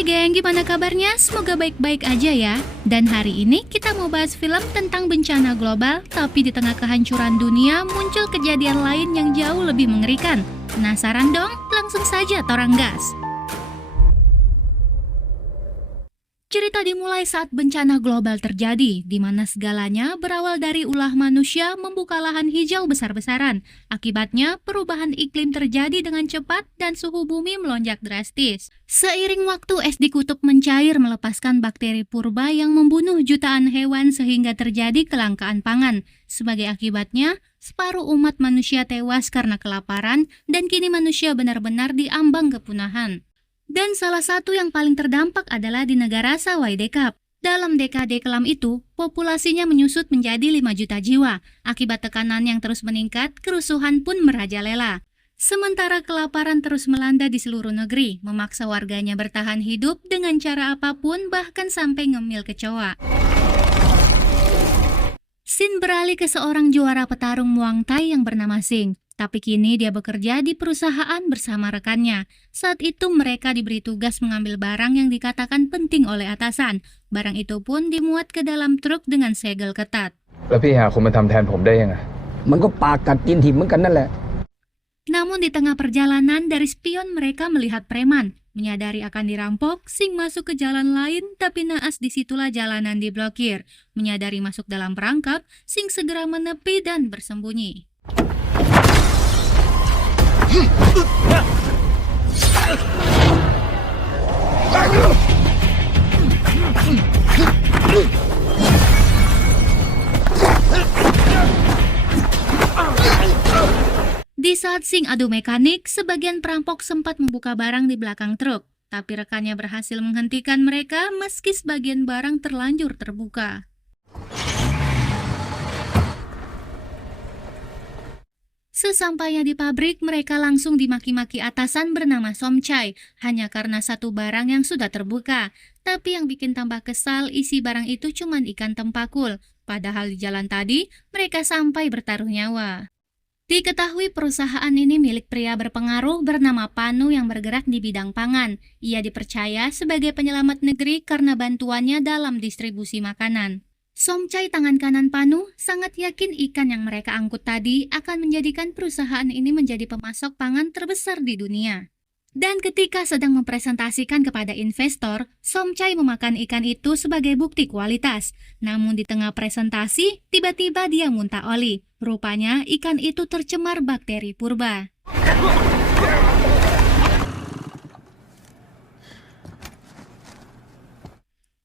Hai geng, gimana kabarnya? Semoga baik-baik aja ya. Dan hari ini kita mau bahas film tentang bencana global, tapi di tengah kehancuran dunia muncul kejadian lain yang jauh lebih mengerikan. Penasaran dong? Langsung saja torang gas. Cerita dimulai saat bencana global terjadi, di mana segalanya berawal dari ulah manusia membuka lahan hijau besar-besaran. Akibatnya, perubahan iklim terjadi dengan cepat dan suhu bumi melonjak drastis. Seiring waktu, es di kutub mencair melepaskan bakteri purba yang membunuh jutaan hewan sehingga terjadi kelangkaan pangan. Sebagai akibatnya, separuh umat manusia tewas karena kelaparan dan kini manusia benar-benar diambang kepunahan. Dan salah satu yang paling terdampak adalah di negara Sawai Dekap. Dalam dekade kelam itu, populasinya menyusut menjadi 5 juta jiwa. Akibat tekanan yang terus meningkat, kerusuhan pun merajalela. Sementara kelaparan terus melanda di seluruh negeri, memaksa warganya bertahan hidup dengan cara apapun, bahkan sampai ngemil kecoa. Sin beralih ke seorang juara petarung Muang Thai yang bernama Sing. Tapi kini dia bekerja di perusahaan bersama rekannya. Saat itu mereka diberi tugas mengambil barang yang dikatakan penting oleh atasan. Barang itu pun dimuat ke dalam truk dengan segel ketat. Namun di tengah perjalanan, dari spion mereka melihat preman. Menyadari akan dirampok, Sing masuk ke jalan lain, tapi naas disitulah jalanan diblokir. Menyadari masuk dalam perangkap, Sing segera menepi dan bersembunyi. Di saat Sing adu mekanik, sebagian perampok sempat membuka barang di belakang truk, tapi rekannya berhasil menghentikan mereka meski sebagian barang terlanjur terbuka. Sesampainya di pabrik, mereka langsung dimaki-maki atasan bernama Somchai hanya karena satu barang yang sudah terbuka. Tapi yang bikin tambah kesal, isi barang itu cuma ikan tempakul. Padahal di jalan tadi, mereka sampai bertaruh nyawa. Diketahui perusahaan ini milik pria berpengaruh bernama Panu yang bergerak di bidang pangan. Ia dipercaya sebagai penyelamat negeri karena bantuannya dalam distribusi makanan. Somchai, tangan kanan Panu, sangat yakin ikan yang mereka angkut tadi akan menjadikan perusahaan ini menjadi pemasok pangan terbesar di dunia. Dan ketika sedang mempresentasikan kepada investor, Somchai memakan ikan itu sebagai bukti kualitas. Namun di tengah presentasi, tiba-tiba dia muntah oli. Rupanya ikan itu tercemar bakteri purba.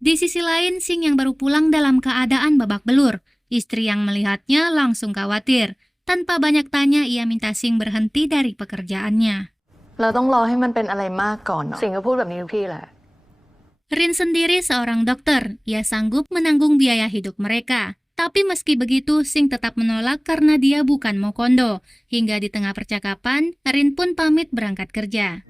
Di sisi lain, Sing yang baru pulang dalam keadaan babak belur. Istri yang melihatnya langsung khawatir. Tanpa banyak tanya, ia minta Sing berhenti dari pekerjaannya. Rin sendiri seorang dokter. Ia sanggup menanggung biaya hidup mereka. Tapi meski begitu, Sing tetap menolak karena dia bukan mokondo. Hingga di tengah percakapan, Rin pun pamit berangkat kerja.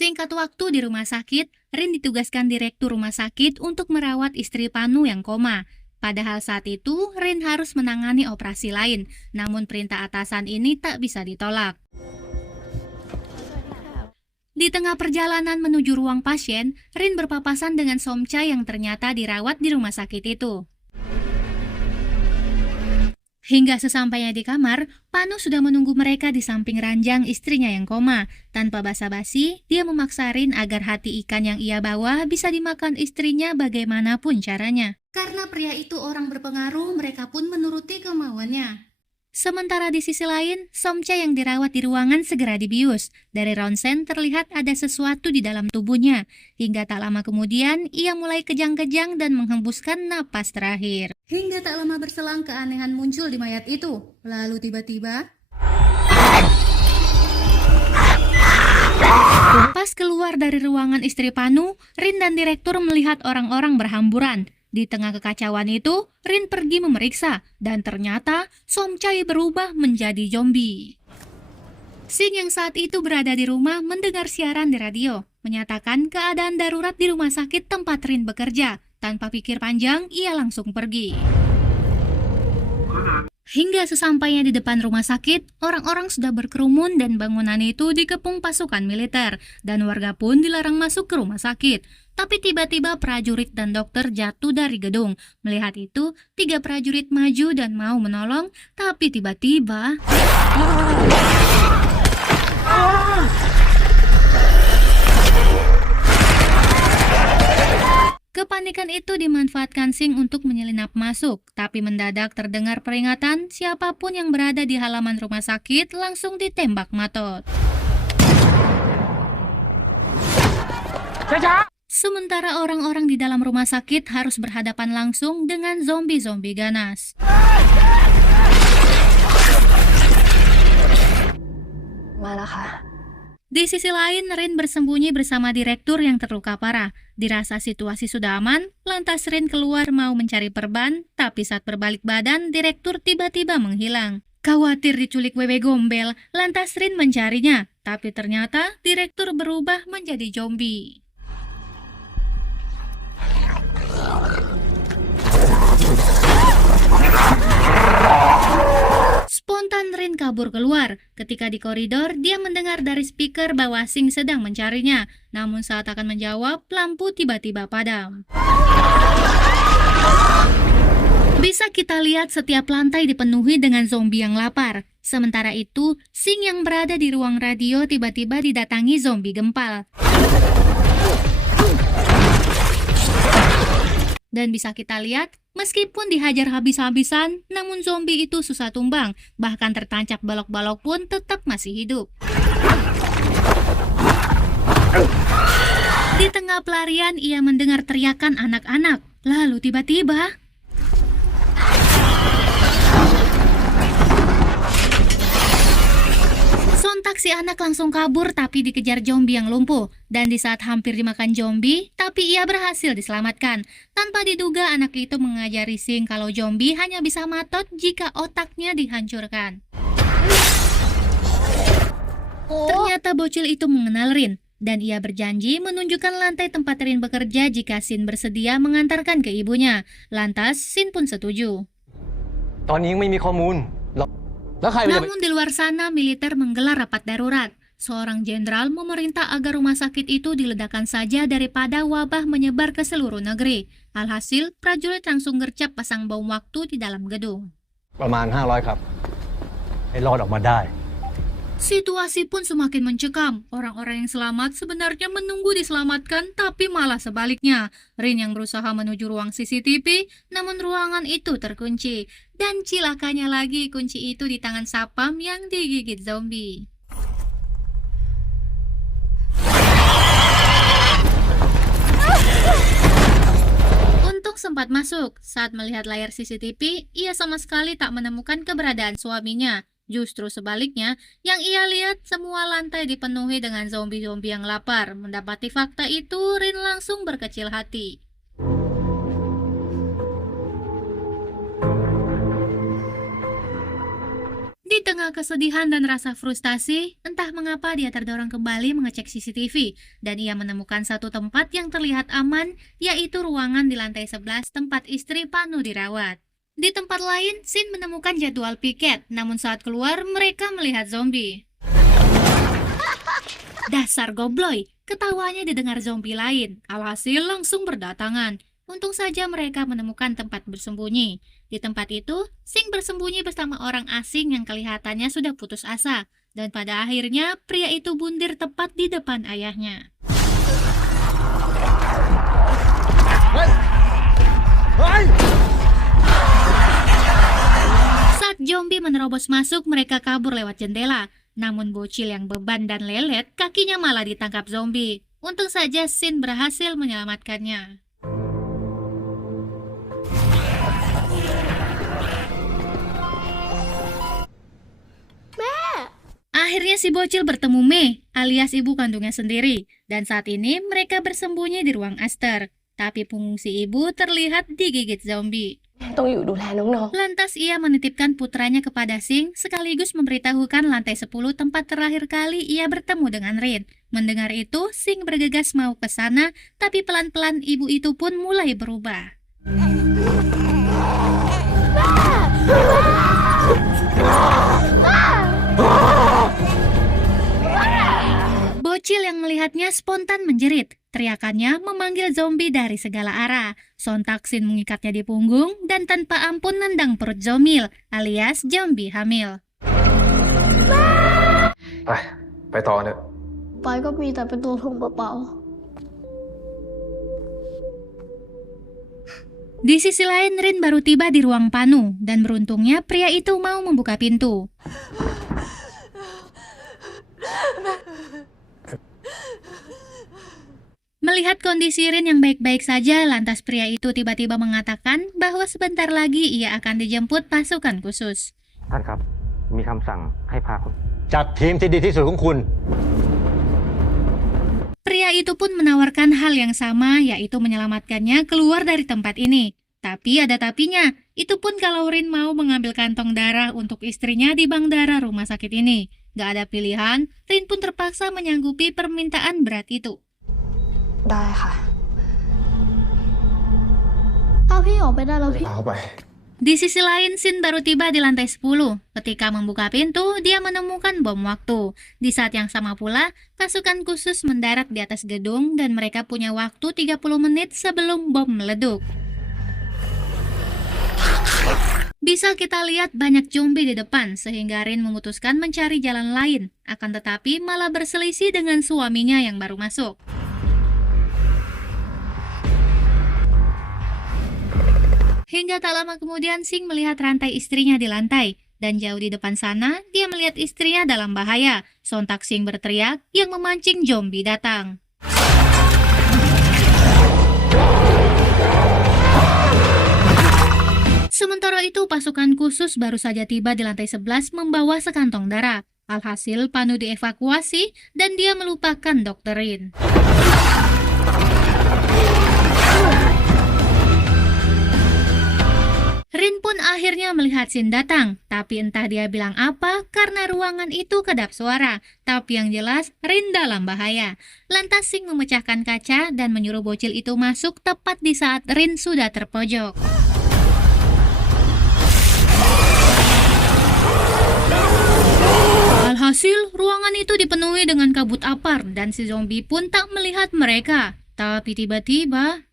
Singkat waktu di rumah sakit, Rin ditugaskan direktur rumah sakit untuk merawat istri Panu yang koma. Padahal saat itu, Rin harus menangani operasi lain, namun perintah atasan ini tak bisa ditolak. Di tengah perjalanan menuju ruang pasien, Rin berpapasan dengan Somchai yang ternyata dirawat di rumah sakit itu. Hingga sesampainya di kamar, Panu sudah menunggu mereka di samping ranjang istrinya yang koma. Tanpa basa-basi, dia memaksa Rin agar hati ikan yang ia bawa bisa dimakan istrinya bagaimanapun caranya. Karena pria itu orang berpengaruh, mereka pun menuruti kemauannya. Sementara di sisi lain, Somchai yang dirawat di ruangan segera dibius. Dari ronsen terlihat ada sesuatu di dalam tubuhnya. Hingga tak lama kemudian, ia mulai kejang-kejang dan menghembuskan napas terakhir. Hingga tak lama berselang, keanehan muncul di mayat itu. Lalu tiba-tiba, pas keluar dari ruangan istri Panu, Rin dan direktur melihat orang-orang berhamburan. Di tengah kekacauan itu, Rin pergi memeriksa, dan ternyata Somchai berubah menjadi zombie. Sing yang saat itu berada di rumah mendengar siaran di radio, menyatakan keadaan darurat di rumah sakit tempat Rin bekerja. Tanpa pikir panjang, ia langsung pergi. Hingga sesampainya di depan rumah sakit, orang-orang sudah berkerumun dan bangunan itu dikepung pasukan militer, dan warga pun dilarang masuk ke rumah sakit. Tapi tiba-tiba prajurit dan dokter jatuh dari gedung. Melihat itu, 3 prajurit maju dan mau menolong, tapi tiba-tiba... Kepanikan itu dimanfaatkan Singh untuk menyelinap masuk, tapi mendadak terdengar peringatan siapapun yang berada di halaman rumah sakit langsung ditembak matot. Sementara orang-orang di dalam rumah sakit harus berhadapan langsung dengan zombie-zombie ganas. Di sisi lain, Rin bersembunyi bersama direktur yang terluka parah. Dirasa situasi sudah aman, lantas Rin keluar mau mencari perban, tapi saat berbalik badan, direktur tiba-tiba menghilang. Khawatir diculik wewe gombel, lantas Rin mencarinya, tapi ternyata direktur berubah menjadi zombie. Spontan Rin kabur keluar. Ketika di koridor, dia mendengar dari speaker bahwa Singh sedang mencarinya. Namun saat akan menjawab, lampu tiba-tiba padam. Bisa kita lihat setiap lantai dipenuhi dengan zombie yang lapar. Sementara itu, Singh yang berada di ruang radio tiba-tiba didatangi zombie gempal. Dan bisa kita lihat, meskipun dihajar habis-habisan, namun zombie itu susah tumbang, bahkan tertancap balok-balok pun tetap masih hidup. Di tengah pelarian, ia mendengar teriakan anak-anak. Lalu tiba-tiba... Sontak si anak langsung kabur tapi dikejar zombie yang lumpuh. Dan di saat hampir dimakan zombie, tapi ia berhasil diselamatkan. Tanpa diduga anak itu mengajari Singh kalau zombie hanya bisa matot jika otaknya dihancurkan. Ternyata bocil itu mengenal Rin. Dan ia berjanji menunjukkan lantai tempat Rin bekerja jika Singh bersedia mengantarkan ke ibunya. Lantas Singh pun setuju. Namun di luar sana, militer menggelar rapat darurat. Seorang jenderal memerintah agar rumah sakit itu diledakkan saja daripada wabah menyebar ke seluruh negeri. Alhasil, prajurit langsung gercep pasang bom waktu di dalam gedung. ประมาณ500 ครับให้รอดออกมาได้ Situasi pun semakin mencekam. Orang-orang yang selamat sebenarnya menunggu diselamatkan, tapi malah sebaliknya. Rin yang berusaha menuju ruang CCTV, namun ruangan itu terkunci. Dan cilakanya lagi, kunci itu di tangan sapam yang digigit zombie. Untuk sempat masuk, saat melihat layar CCTV, ia sama sekali tak menemukan keberadaan suaminya. Justru sebaliknya, yang ia lihat semua lantai dipenuhi dengan zombie-zombie yang lapar. Mendapati fakta itu, Rin langsung berkecil hati. Di tengah kesedihan dan rasa frustasi, entah mengapa dia terdorong kembali mengecek CCTV, dan ia menemukan satu tempat yang terlihat aman, yaitu ruangan di lantai 11 tempat istri Panu dirawat. Di tempat lain, Singh menemukan jadwal piket, namun saat keluar mereka melihat zombie. Dasar gobloy, ketawanya didengar zombie lain, alhasil langsung berdatangan. Untung saja mereka menemukan tempat bersembunyi. Di tempat itu, Singh bersembunyi bersama orang asing yang kelihatannya sudah putus asa. Dan pada akhirnya, pria itu bundir tepat di depan ayahnya. Saat zombie menerobos masuk, mereka kabur lewat jendela. Namun bocil yang beban dan lelet, kakinya malah ditangkap zombie. Untung saja Singh berhasil menyelamatkannya. Akhirnya si bocil bertemu Mei, alias ibu kandungnya sendiri. Dan saat ini mereka bersembunyi di ruang Aster. Tapi punggung si ibu terlihat digigit zombie. Lantas ia menitipkan putranya kepada Singh sekaligus memberitahukan lantai 10 tempat terakhir kali ia bertemu dengan Rin. Mendengar itu, Singh bergegas mau ke sana, tapi pelan-pelan ibu itu pun mulai berubah. Bocil yang melihatnya spontan menjerit. Teriakannya memanggil zombie dari segala arah. Sontak Shin mengikatnya di punggung dan tanpa ampun nendang perut Zomil alias zombie hamil. ไปต่อเถอะ ไปก็มีแต่เป็นตัวถ่วงเปล่า Di sisi lain, Rin baru tiba di ruang Panu dan beruntungnya pria itu mau membuka pintu. Melihat kondisi Rin yang baik-baik saja, lantas pria itu tiba-tiba mengatakan bahwa sebentar lagi ia akan dijemput pasukan khusus. ท่านครับ มีคำสั่งให้พาคุณ จัดทีมที่ดีที่สุดของคุณ Pria itu pun menawarkan hal yang sama, yaitu menyelamatkannya keluar dari tempat ini. Tapi ada tapinya, itu pun kalau Rin mau mengambil kantong darah untuk istrinya di bank darah rumah sakit ini. Gak ada pilihan, Rin pun terpaksa menyanggupi permintaan berat itu. ๆ ได้ค่ะ ถ้าพี่ออกไปได้แล้วพี่ พาเขาไป Di sisi lain, Shin baru tiba di lantai 10. Ketika membuka pintu, dia menemukan bom waktu. Di saat yang sama pula, pasukan khusus mendarat di atas gedung dan mereka punya waktu 30 menit sebelum bom meleduk. Bisa kita lihat banyak zombie di depan, sehingga Rin memutuskan mencari jalan lain. Akan tetapi malah berselisih dengan suaminya yang baru masuk. Hingga tak lama kemudian Sing melihat rantai istrinya di lantai. Dan jauh di depan sana, dia melihat istrinya dalam bahaya. Sontak Sing berteriak yang memancing zombie datang. Sementara itu, pasukan khusus baru saja tiba di lantai 11 membawa sekantong darah. Alhasil, Panu dievakuasi dan dia melupakan Dr. Rin. Rin pun akhirnya melihat Shin datang, tapi entah dia bilang apa karena ruangan itu kedap suara. Tapi yang jelas, Rin dalam bahaya. Lantas Shin memecahkan kaca dan menyuruh bocil itu masuk tepat di saat Rin sudah terpojok. Alhasil, ruangan itu dipenuhi dengan kabut apar dan si zombie pun tak melihat mereka. Tapi tiba-tiba...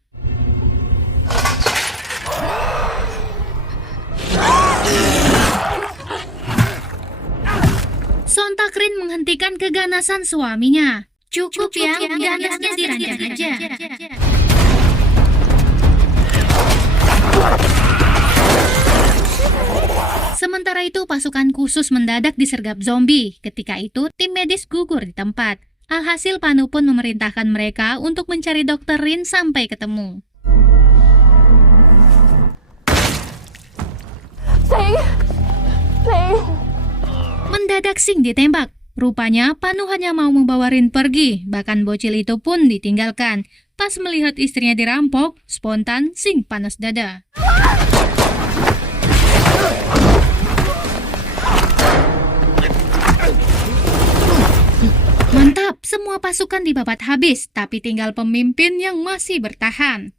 Sontak Rin menghentikan keganasan suaminya. Cukup ya, ganasnya diranjang aja. Sementara itu pasukan khusus mendadak disergap zombie. Ketika itu tim medis gugur di tempat. Alhasil Panu pun memerintahkan mereka untuk mencari Dr. Rin sampai ketemu. Mendadak Sing ditembak. Rupanya Panu hanya mau membawa Rin pergi. Bahkan bocil itu pun ditinggalkan. Pas melihat istrinya dirampok, spontan Sing panas dada. Mantap, semua pasukan dibabat habis, tapi tinggal pemimpin yang masih bertahan.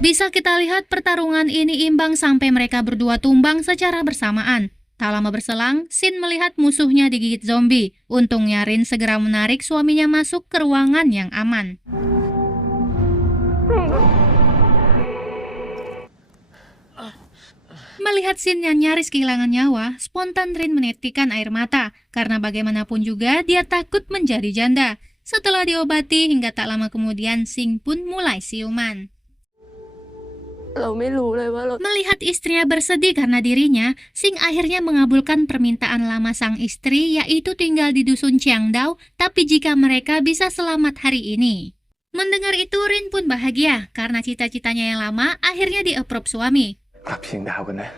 Bisa kita lihat pertarungan ini imbang sampai mereka berdua tumbang secara bersamaan. Tak lama berselang, Shin melihat musuhnya digigit zombie. Untungnya Rin segera menarik suaminya masuk ke ruangan yang aman. Melihat Shin yang nyaris kehilangan nyawa, spontan Rin menitikan air mata. Karena bagaimanapun juga dia takut menjadi janda. Setelah diobati hingga tak lama kemudian Sing pun mulai siuman. Melihat istrinya bersedih karena dirinya, Sing akhirnya mengabulkan permintaan lama sang istri, yaitu tinggal di dusun Chiangdao, tapi jika mereka bisa selamat hari ini. Mendengar itu Rin pun bahagia karena cita-citanya yang lama akhirnya di-approve suami. กลับเชียงดาวกันนะ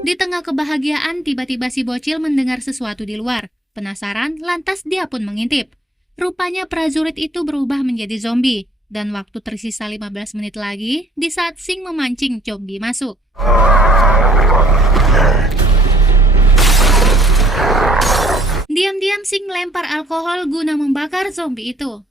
Di tengah kebahagiaan, tiba-tiba si bocil mendengar sesuatu di luar. Penasaran, lantas dia pun mengintip. Rupanya prajurit itu berubah menjadi zombie. Dan waktu tersisa 15 menit lagi, di saat Sing memancing zombie masuk. Diam-diam Sing melempar alkohol guna membakar zombie itu.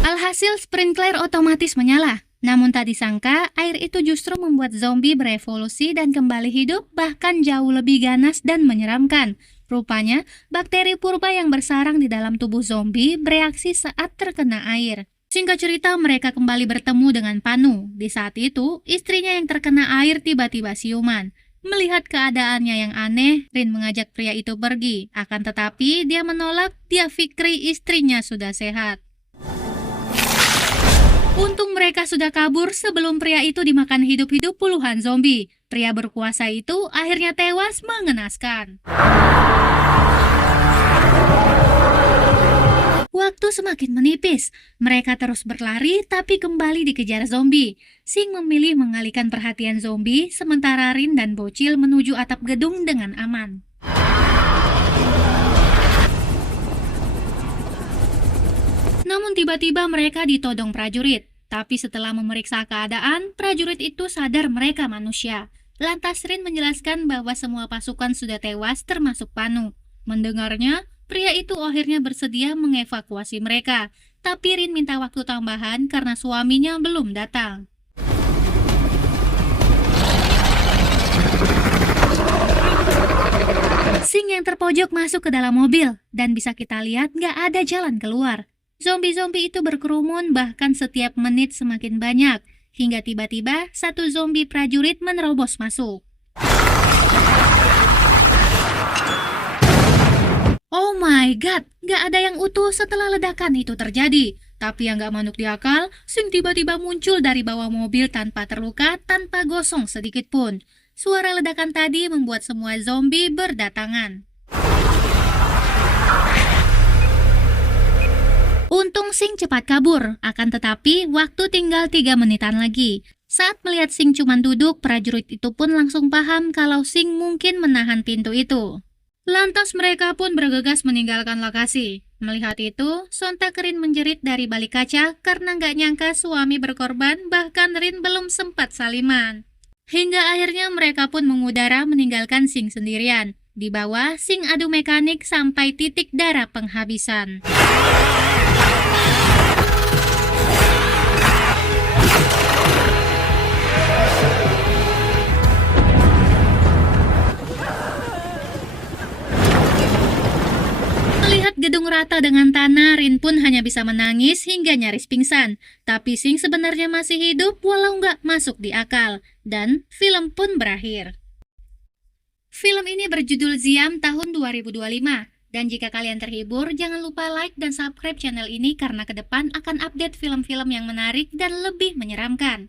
Alhasil sprinkler otomatis menyala. Namun tak disangka, air itu justru membuat zombie berevolusi dan kembali hidup, bahkan jauh lebih ganas dan menyeramkan. Rupanya, bakteri purba yang bersarang di dalam tubuh zombie bereaksi saat terkena air. Singkat cerita, mereka kembali bertemu dengan Panu. Di saat itu, istrinya yang terkena air tiba-tiba siuman. Melihat keadaannya yang aneh, Rin mengajak pria itu pergi. Akan tetapi, dia menolak, dia fikri istrinya sudah sehat. Untung mereka sudah kabur sebelum pria itu dimakan hidup-hidup puluhan zombie. Pria berkuasa itu akhirnya tewas mengenaskan. Waktu semakin menipis. Mereka terus berlari tapi kembali dikejar zombie. Sing memilih mengalihkan perhatian zombie, sementara Rin dan Bocil menuju atap gedung dengan aman. Namun tiba-tiba mereka ditodong prajurit. Tapi setelah memeriksa keadaan, prajurit itu sadar mereka manusia. Lantas Rin menjelaskan bahwa semua pasukan sudah tewas termasuk Panu. Mendengarnya, pria itu akhirnya bersedia mengevakuasi mereka. Tapi Rin minta waktu tambahan karena suaminya belum datang. Sing yang terpojok masuk ke dalam mobil, dan bisa kita lihat nggak ada jalan keluar. Zombie-zombie itu berkerumun, bahkan setiap menit semakin banyak, hingga tiba-tiba satu zombie prajurit menerobos masuk. Oh my god, nggak ada yang utuh setelah ledakan itu terjadi. Tapi yang nggak manuk di akal, Sing tiba-tiba muncul dari bawah mobil tanpa terluka, tanpa gosong sedikit pun. Suara ledakan tadi membuat semua zombie berdatangan. Untung Sing cepat kabur, akan tetapi waktu tinggal 3 menitan lagi. Saat melihat Sing cuma duduk, prajurit itu pun langsung paham kalau Sing mungkin menahan pintu itu. Lantas mereka pun bergegas meninggalkan lokasi. Melihat itu, sontak Rin menjerit dari balik kaca karena nggak nyangka suami berkorban, bahkan Rin belum sempat saliman. Hingga akhirnya mereka pun mengudara meninggalkan Sing sendirian. Di bawah, Sing adu mekanik sampai titik darah penghabisan. Melihat gedung rata dengan tanah, Rin pun hanya bisa menangis hingga nyaris pingsan. Tapi Sing sebenarnya masih hidup walau nggak masuk di akal. Dan film pun berakhir. Film ini berjudul Ziam tahun 2025. Dan jika kalian terhibur, jangan lupa like dan subscribe channel ini karena ke depan akan update film-film yang menarik dan lebih menyeramkan.